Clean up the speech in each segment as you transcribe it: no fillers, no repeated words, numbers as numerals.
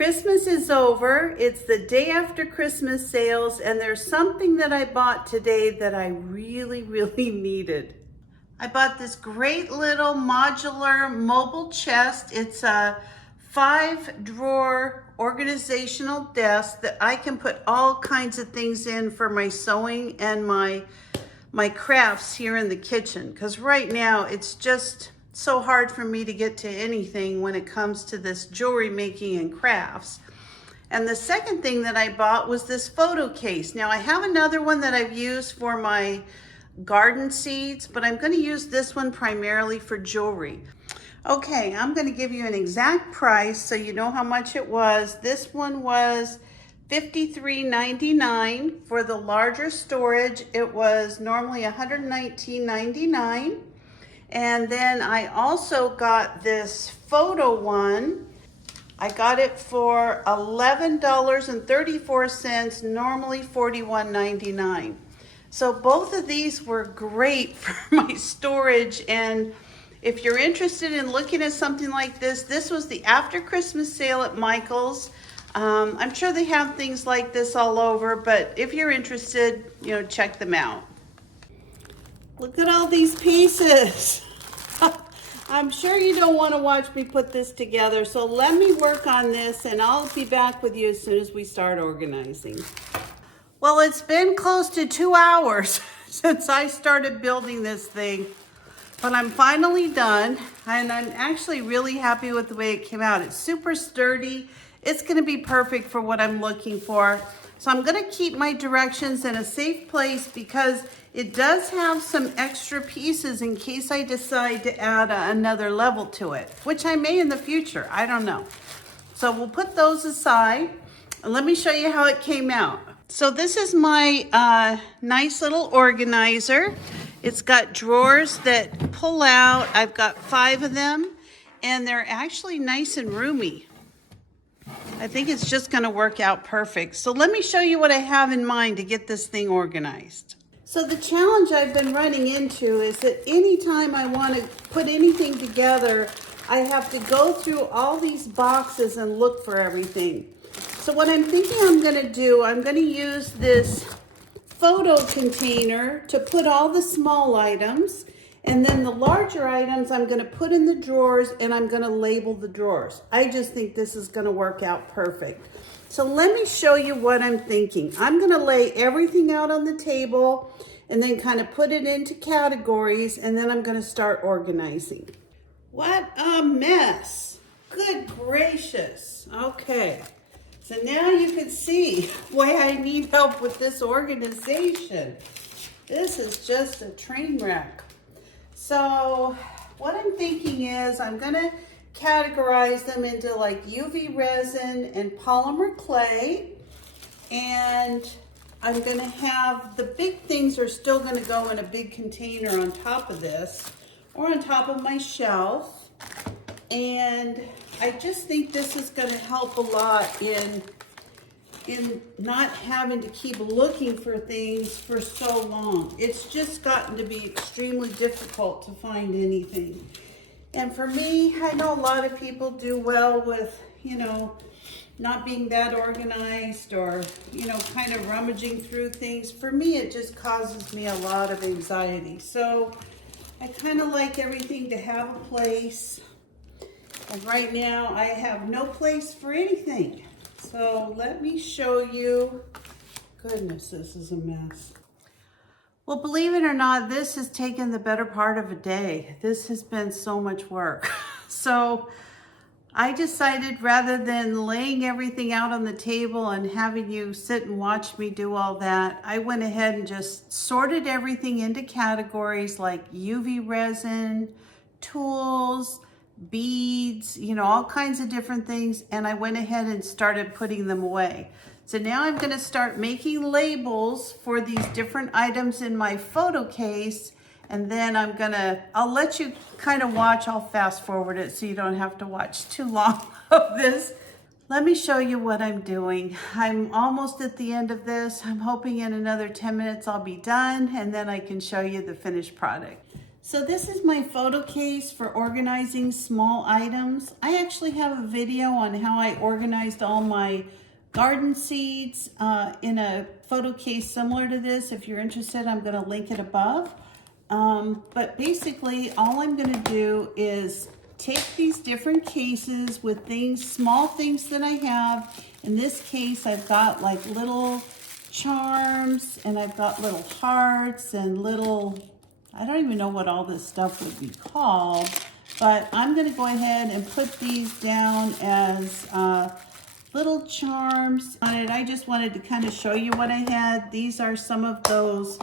Christmas is over. It's the day after Christmas sales, and there's something that I bought today that I really needed. I bought this great little modular mobile chest. It's a 5-drawer organizational desk that I can put all kinds of things in for my sewing and my crafts here in the kitchen. Because right now it's just so hard for me to get to anything when it comes to this jewelry making and crafts. And the second thing that I bought was this photo case. Now I have another one that I've used for my garden seeds, but I'm going to use this one primarily for jewelry. Okay, I'm going to give you an exact price so you know how much it was. This one was $53.99 for the larger storage. It was normally $119.99. And then I also got this photo one. I got it for $11.34, normally $41.99. So both of these were great for my storage. And if you're interested in looking at something like this, this was the after Christmas sale at Michael's. I'm sure they have things like this all over, but if you're interested, check them out. Look at all these pieces. I'm sure you don't want to watch me put this together, so let me work on this and I'll be back with you as soon as we start organizing. Well, it's been close to 2 hours since I started building this thing, but I'm finally done and I'm actually really happy with the way it came out. It's super sturdy. It's going to be perfect for what I'm looking for. So I'm going to keep my directions in a safe place because it does have some extra pieces in case I decide to add another level to it, which I may in the future. I don't know. So we'll put those aside and let me show you how it came out. So this is my nice little organizer. It's got drawers that pull out. I've got 5 of them and they're actually nice and roomy. I think it's just going to work out perfect. So let me show you what I have in mind to get this thing organized. So the challenge I've been running into is that anytime I want to put anything together, I have to go through all these boxes and look for everything. So what I'm thinking I'm going to do, I'm going to use this photo container to put all the small items. And then the larger items I'm going to put in the drawers and I'm going to label the drawers. I just think this is going to work out perfect. So let me show you what I'm thinking. I'm going to lay everything out on the table and then kind of put it into categories and then I'm going to start organizing. What a mess. Good gracious. Okay. So now you can see why I need help with this organization. This is just a train wreck. So what I'm thinking is I'm going to categorize them into like UV resin and polymer clay. And I'm going to have the big things are still going to go in a big container on top of this or on top of my shelf. And I just think this is going to help a lot in not having to keep looking for things for so long. It's just gotten to be extremely difficult to find anything. And for me, I know a lot of people do well with, not being that organized or, kind of rummaging through things. For me, it just causes me a lot of anxiety. So I kind of like everything to have a place. And right now I have no place for anything. So let me show you. Goodness, this is a mess. Well, believe it or not, this has taken the better part of a day. This has been so much work. So I decided rather than laying everything out on the table and having you sit and watch me do all that, I went ahead and just sorted everything into categories like UV resin, tools, beads, all kinds of different things. And I went ahead and started putting them away. So now I'm going to start making labels for these different items in my photo case. And then I'll let you kind of watch. I'll fast forward it so you don't have to watch too long of this. Let me show you what I'm doing. I'm almost at the end of this. I'm hoping in another 10 minutes I'll be done and then I can show you the finished product. So this is my photo case for organizing small items. I actually have a video on how I organized all my garden seeds in a photo case similar to this. If you're interested, I'm going to link it above. But basically, all I'm going to do is take these different cases with things, small things that I have. In this case, I've got like little charms, and I've got little hearts and little, I don't even know what all this stuff would be called, but I'm going to go ahead and put these down as little charms on it. I just wanted to kind of show you what I had. These are some of those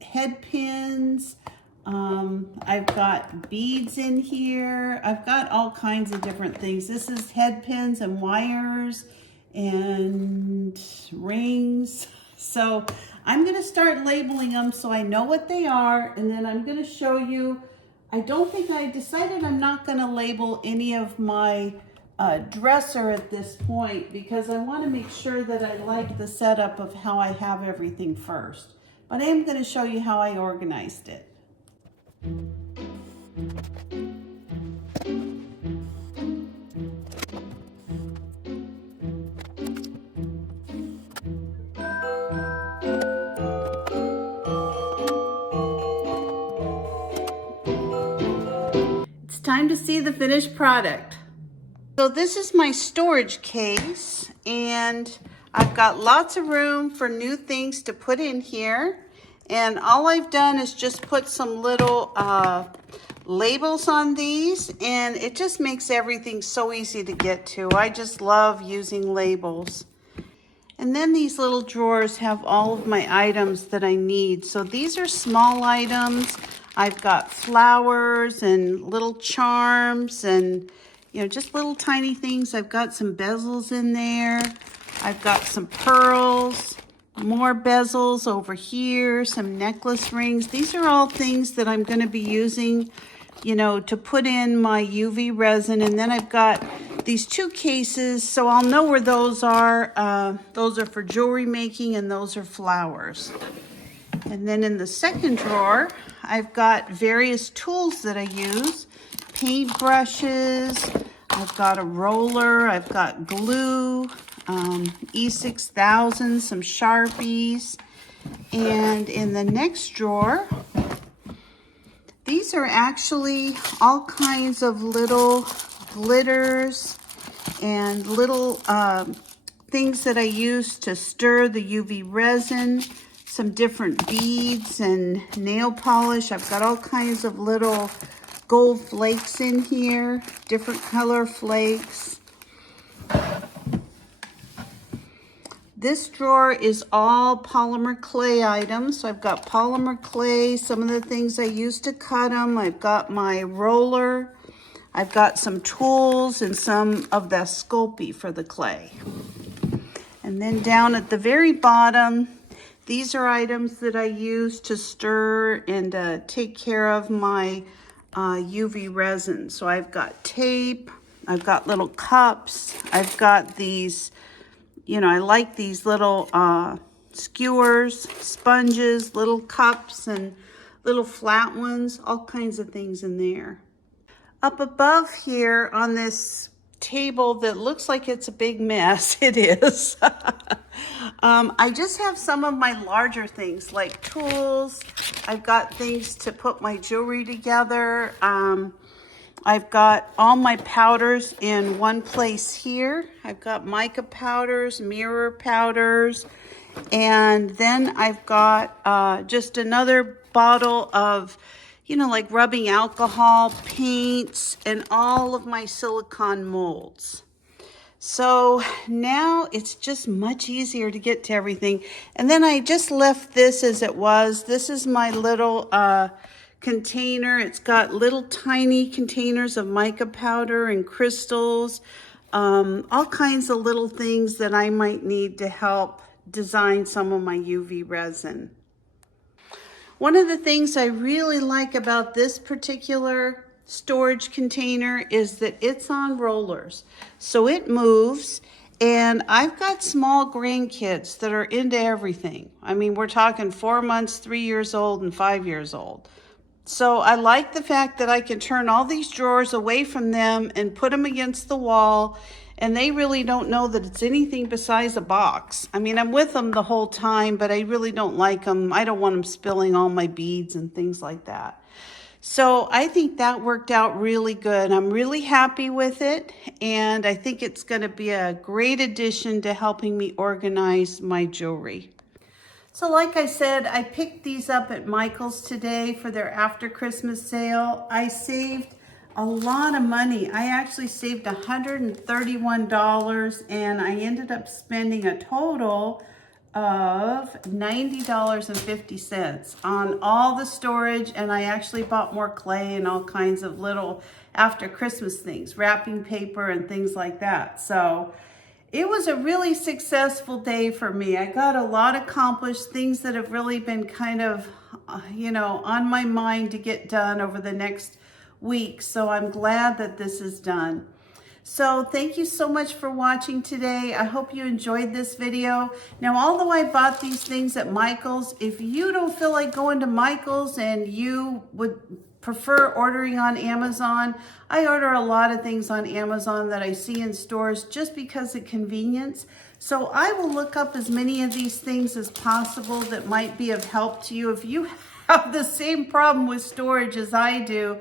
head pins. I've got beads in here. I've got all kinds of different things. This is head pins and wires and rings. So I'm going to start labeling them so I know what they are, and then I'm going to show you. I don't think I decided I'm not going to label any of my dresser at this point because I want to make sure that I like the setup of how I have everything first. But I am going to show you how I organized it. It's time to see the finished product. So this is my storage case, and I've got lots of room for new things to put in here. And all I've done is just put some little labels on these, and it just makes everything so easy to get to. I just love using labels. And then these little drawers have all of my items that I need. So these are small items. I've got flowers and little charms and, you know, just little tiny things. I've got some bezels in there. I've got some pearls, more bezels over here, some necklace rings. These are all things that I'm going to be using, you know, to put in my UV resin. And then I've got these two cases, so I'll know where those are. Those are for jewelry making, and those are flowers. And then in the second drawer, I've got various tools that I use. Paint brushes, I've got a roller, I've got glue, E6000, some Sharpies. And in the next drawer, these are actually all kinds of little glitters and little things that I use to stir the UV resin, some different beads and nail polish. I've got all kinds of little gold flakes in here, different color flakes. This drawer is all polymer clay items. So I've got polymer clay, some of the things I use to cut them. I've got my roller. I've got some tools and some of the Sculpey for the clay. And then down at the very bottom, these are items that I use to stir and take care of my UV resin. So I've got tape, I've got little cups, I've got these, you know, I like these little skewers, sponges, little cups, and little flat ones, all kinds of things in there. Up above here on this table that looks like it's a big mess, it is. I just have some of my larger things like tools. I've got things to put my jewelry together. I've got all my powders in one place here. I've got mica powders, mirror powders, and then I've got just another bottle of, you know, like rubbing alcohol, paints, and all of my silicone molds. So now it's just much easier to get to everything. And then I just left this as it was. This is my little container. It's got little tiny containers of mica powder and crystals, all kinds of little things that I might need to help design some of my UV resin. One of the things I really like about this particular storage container is that it's on rollers. So it moves, and I've got small grandkids that are into everything. I mean, we're talking 4 months, 3 years old, and 5 years old. So I like the fact that I can turn all these drawers away from them and put them against the wall, and they really don't know that it's anything besides a box. I mean, I'm with them the whole time, but I really don't like them. I don't want them spilling all my beads and things like that. So I think that worked out really good. I'm really happy with it, and I think it's going to be a great addition to helping me organize my jewelry. So like I said, I picked these up at Michael's today for their after Christmas sale. I saved a lot of money. I actually saved $131, and I ended up spending a total of $90.50 on all the storage, and I actually bought more clay and all kinds of little after Christmas things, wrapping paper and things like that. So it was a really successful day for me. I got a lot accomplished, things that have really been kind of, on my mind to get done over the next week. So I'm glad that this is done. So thank you so much for watching today. I hope you enjoyed this video. Now, although I bought these things at Michael's, if you don't feel like going to Michael's and you would prefer ordering on Amazon, I order a lot of things on Amazon that I see in stores just because of convenience. So I will look up as many of these things as possible that might be of help to you. If you have the same problem with storage as I do,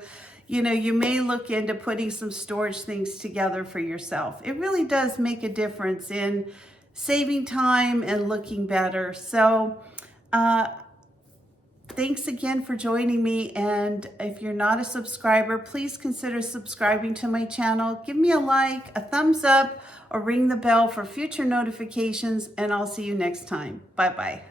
you may look into putting some storage things together for yourself. It really does make a difference in saving time and looking better. So thanks again for joining me, and if you're not a subscriber, please consider subscribing to my channel. Give me a like, a thumbs up, or ring the bell for future notifications, and I'll see you next time. Bye-bye.